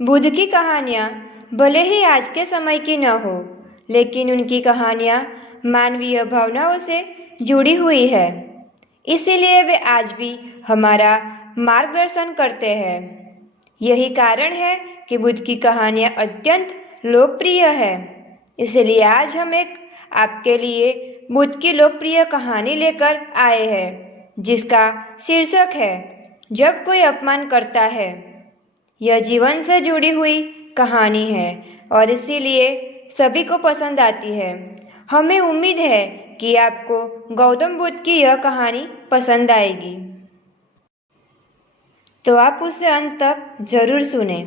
बुद्ध की कहानियाँ भले ही आज के समय की न हो, लेकिन उनकी कहानियाँ मानवीय भावनाओं से जुड़ी हुई है। इसीलिए वे आज भी हमारा मार्गदर्शन करते हैं। यही कारण है कि बुद्ध की कहानियाँ अत्यंत लोकप्रिय है। इसलिए आज हम एक आपके लिए बुद्ध की लोकप्रिय कहानी लेकर आए हैं, जिसका शीर्षक है जब कोई अपमान करता है। यह जीवन से जुड़ी हुई कहानी है और इसीलिए सभी को पसंद आती है। हमें उम्मीद है कि आपको गौतम बुद्ध की यह कहानी पसंद आएगी, तो आप उसे अंत तक जरूर सुने।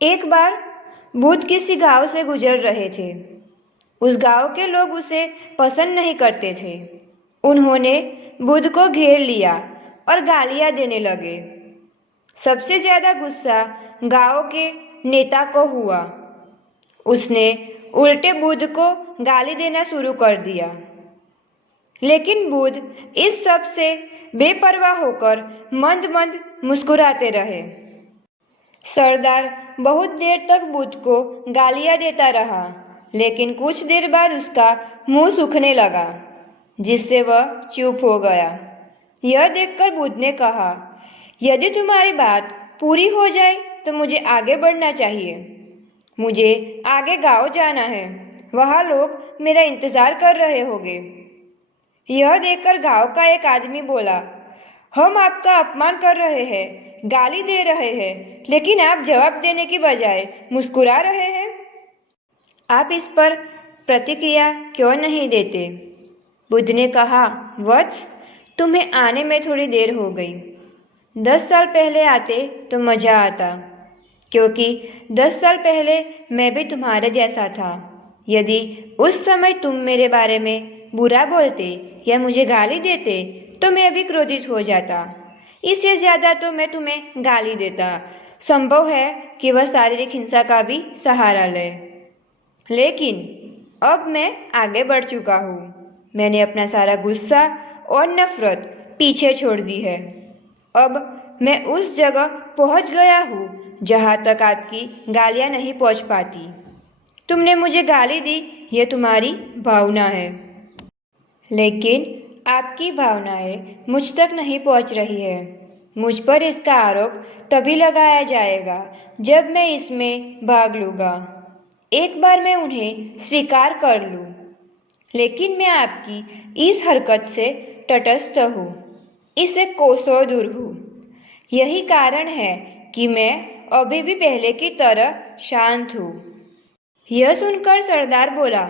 एक बार बुद्ध किसी गांव से गुजर रहे थे। उस गांव के लोग उसे पसंद नहीं करते थे। उन्होंने बुद्ध को घेर लिया और गालियां देने लगे। सबसे ज्यादा गुस्सा गांव के नेता को हुआ। उसने उल्टे बुद्ध को गाली देना शुरू कर दिया। लेकिन बुद्ध इस सब से बेपरवाह होकर मंद मंद मुस्कुराते रहे। सरदार बहुत देर तक बुद्ध को गालियां देता रहा, लेकिन कुछ देर बाद उसका मुंह सूखने लगा, जिससे वह चुप हो गया। यह देखकर बुद्ध ने कहा, यदि तुम्हारी बात पूरी हो जाए तो मुझे आगे बढ़ना चाहिए। मुझे आगे गांव जाना है, वहां लोग मेरा इंतजार कर रहे होंगे। यह देखकर गांव का एक आदमी बोला, हम आपका अपमान कर रहे हैं, गाली दे रहे हैं, लेकिन आप जवाब देने की बजाय मुस्कुरा रहे हैं। आप इस पर प्रतिक्रिया क्यों नहीं देते? बुद्ध ने कहा, वत्स, तुम्हें आने में थोड़ी देर हो गई। 10 साल पहले आते तो मजा आता, क्योंकि 10 साल पहले मैं भी तुम्हारे जैसा था। यदि उस समय तुम मेरे बारे में बुरा बोलते या मुझे गाली देते तो मैं भी क्रोधित हो जाता। इससे ज्यादा तो मैं तुम्हें गाली देता। संभव है कि वह शारीरिक हिंसा का भी सहारा ले, लेकिन अब मैं आगे बढ़ चुका हूँ। मैंने अपना सारा गुस्सा और नफरत पीछे छोड़ दी है। अब मैं उस जगह पहुँच गया हूँ जहाँ तक आपकी गालियाँ नहीं पहुँच पाती। तुमने मुझे गाली दी, यह तुम्हारी भावना है, लेकिन आपकी भावनाएं मुझ तक नहीं पहुँच रही है। मुझ पर इसका आरोप तभी लगाया जाएगा जब मैं इसमें भाग लूँगा। एक बार मैं उन्हें स्वीकार कर लूँ, लेकिन मैं आपकी इस हरकत से तटस्थ हूँ, इससे कोसों दूर हूँ। यही कारण है कि मैं अभी भी पहले की तरह शांत हूँ। यह सुनकर सरदार बोला,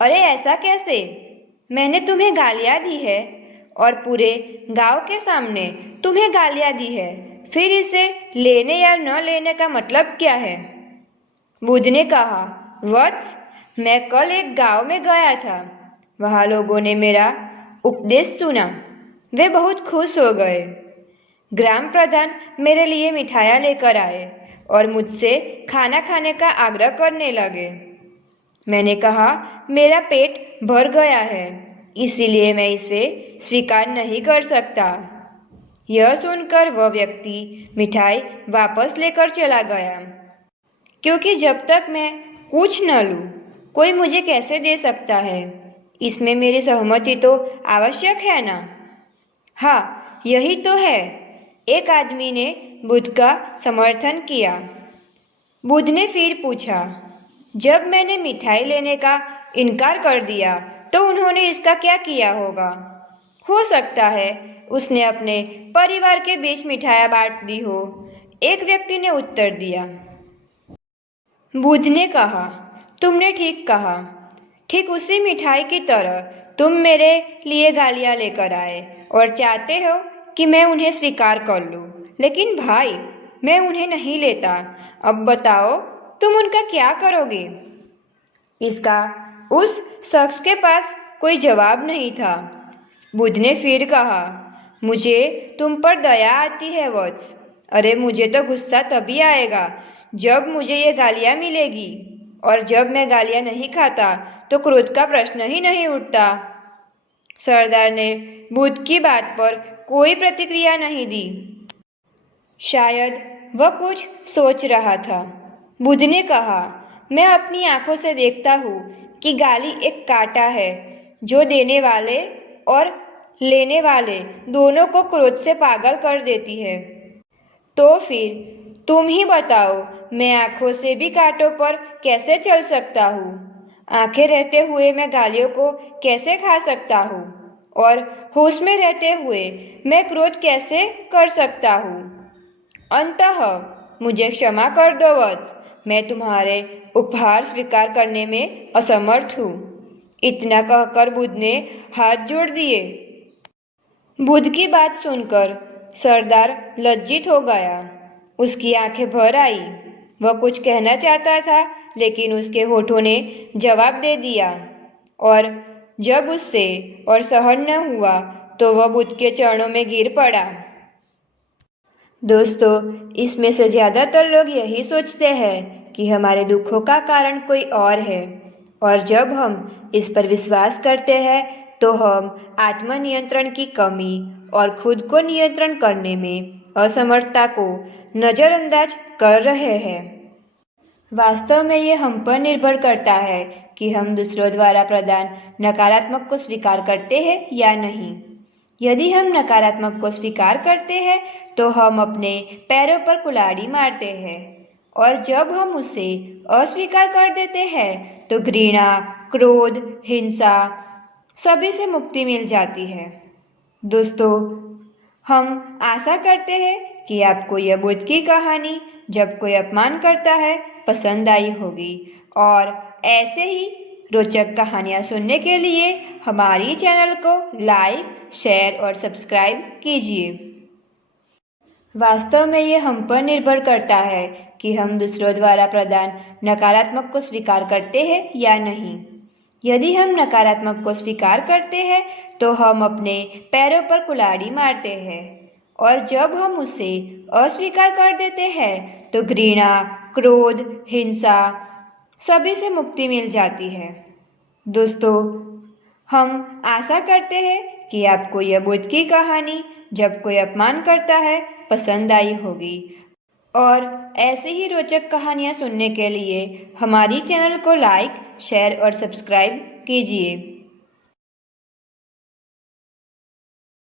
अरे ऐसा कैसे? मैंने तुम्हें गालियाँ दी है और पूरे गांव के सामने तुम्हें गालियाँ दी है, फिर इसे लेने या न लेने का मतलब क्या है? बुद्ध ने कहा, वत्स, मैं कल एक गांव में गया था। वहाँ लोगों ने मेरा उपदेश सुना। वे बहुत खुश हो गए। ग्राम प्रधान मेरे लिए मिठाइयाँ लेकर आए और मुझसे खाना खाने का आग्रह करने लगे। मैंने कहा, मेरा पेट भर गया है, इसीलिए मैं इसे स्वीकार नहीं कर सकता। यह सुनकर वह व्यक्ति मिठाई वापस लेकर चला गया, क्योंकि जब तक मैं कुछ न लूँ, कोई मुझे कैसे दे सकता है? इसमें मेरी सहमति तो आवश्यक है ना? हाँ, यही तो है। एक आदमी ने बुद्ध का समर्थन किया। बुद्ध ने फिर पूछा, जब मैंने मिठाई लेने का इनकार कर दिया तो उन्होंने इसका क्या किया होगा? हो सकता है उसने अपने परिवार के बीच मिठाइयाँ बांट दी हो, एक व्यक्ति ने उत्तर दिया। बुद्ध ने कहा, तुमने ठीक कहा। ठीक उसी मिठाई की तरह तुम मेरे लिए गालियाँ लेकर आए और चाहते हो कि मैं उन्हें स्वीकार कर लूँ, लेकिन भाई, मैं उन्हें नहीं लेता। अब बताओ, तुम उनका क्या करोगे? इसका उस शख्स के पास कोई जवाब नहीं था। बुद्ध ने फिर कहा, मुझे तुम पर दया आती है वत्स। अरे मुझे तो गुस्सा तभी आएगा जब मुझे ये गालियाँ मिलेगी, और जब मैं गालियाँ नहीं खाता तो क्रोध का प्रश्न ही नहीं उठता। सरदार ने बुद्ध की बात पर कोई प्रतिक्रिया नहीं दी। शायद वह कुछ सोच रहा था। बुद्ध ने कहा, मैं अपनी आंखों से देखता हूँ कि गाली एक कांटा है जो देने वाले और लेने वाले दोनों को क्रोध से पागल कर देती है। तो फिर तुम ही बताओ, मैं आंखों से भी कांटों पर कैसे चल सकता हूँ? आंखें रहते हुए मैं गालियों को कैसे खा सकता हूँ? और होश में रहते हुए मैं क्रोध कैसे कर सकता हूँ? अंततः मुझे क्षमा कर दो वत्स, मैं तुम्हारे उपहार स्वीकार करने में असमर्थ हूँ। इतना कहकर बुद्ध ने हाथ जोड़ दिए। बुद्ध की बात सुनकर सरदार लज्जित हो गया। उसकी आंखें भर आई। वह कुछ कहना चाहता था, लेकिन उसके होठों ने जवाब दे दिया। और जब उससे और सहन न हुआ तो वह बुद्ध के चरणों में गिर पड़ा। दोस्तों, इसमें से ज़्यादातर लोग यही सोचते हैं कि हमारे दुखों का कारण कोई और है, और जब हम इस पर विश्वास करते हैं तो हम आत्मनियंत्रण की कमी और खुद को नियंत्रण करने में असमर्थता को नज़रअंदाज कर रहे हैं। वास्तव में ये हम पर निर्भर करता है कि हम दूसरों द्वारा प्रदान नकारात्मक को स्वीकार करते हैं या नहीं। यदि हम नकारात्मक को स्वीकार करते हैं तो हम अपने पैरों पर कुल्हाड़ी मारते हैं, और जब हम उसे अस्वीकार कर देते हैं तो घृणा, क्रोध, हिंसा सभी से मुक्ति मिल जाती है। दोस्तों, हम आशा करते हैं कि आपको यह बुद्ध की कहानी जब कोई अपमान करता है पसंद आई होगी, और ऐसे ही रोचक कहानियाँ सुनने के लिए हमारी चैनल को लाइक, शेयर और सब्सक्राइब कीजिए। वास्तव में ये हम पर निर्भर करता है कि हम दूसरों द्वारा प्रदान नकारात्मक को स्वीकार करते हैं या नहीं। यदि हम नकारात्मक को स्वीकार करते हैं तो हम अपने पैरों पर कुल्हाड़ी मारते हैं, और जब हम उसे अस्वीकार कर देते हैं तो घृणा, क्रोध, हिंसा सभी से मुक्ति मिल जाती है। दोस्तों, हम आशा करते हैं कि आपको यह बुद्ध की कहानी जब कोई अपमान करता है पसंद आई होगी, और ऐसे ही रोचक कहानियाँ सुनने के लिए हमारी चैनल को लाइक, शेयर और सब्सक्राइब कीजिए।